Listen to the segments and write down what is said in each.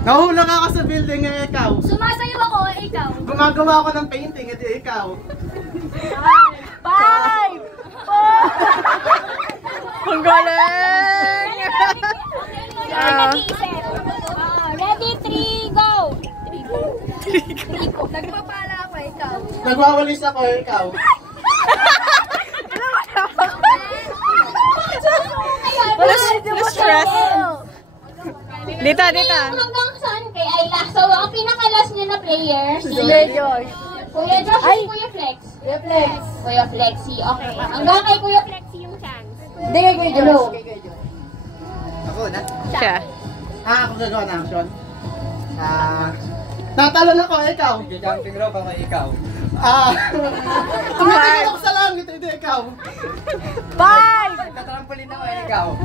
Nahulog ako sa building eh, ikaw. Sumasayaw ako eh, ikaw. Gumagawa ako ng painting, edi ikaw. 5, 4. Ang galing! Ready, 3, go! 3 go. Nagpapala ako, ikaw. Nagwawalis ako, ikaw. Na-stress. Dita. Hanggang saan kay Ayla? So, ang pinaka-last niya na player, si Josh. Kuya Josh and Kuya Flex. Kuya Flexi, okay. Hanggang kay Kuya Flexi yung chance. Hindi kay Kuya Josh. Ako na? Siya. Ako gagawa ng action. Tatalon ako, ikaw. Jumping rope ako, ikaw. Tumitingin ako sa langit, edi ikaw. 5! Tatrampolin ako, ikaw.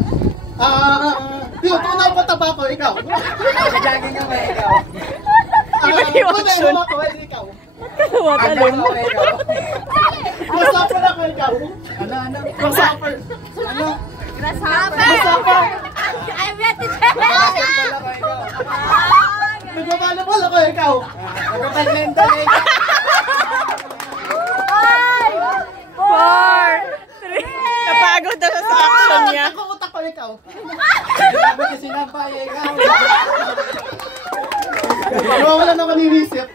Tinutunaw ko taba ko, ikaw. Jogging ako, ikaw. Tunaw ako, edi ikaw. Ano ako, ikaw. Masapper ako, ikaw. Ano? Masapper. Ano? Masapper. I'm ready to tell. Basketball ako, ikaw. Nagbabalabal ako, ikaw. Nagpapagmental, ikaw. 4! 3! Napagod na sa action niya. Nakukutak ko, ikaw. Sabi kasi sinampay, ikaw. Wala na ako nilisip.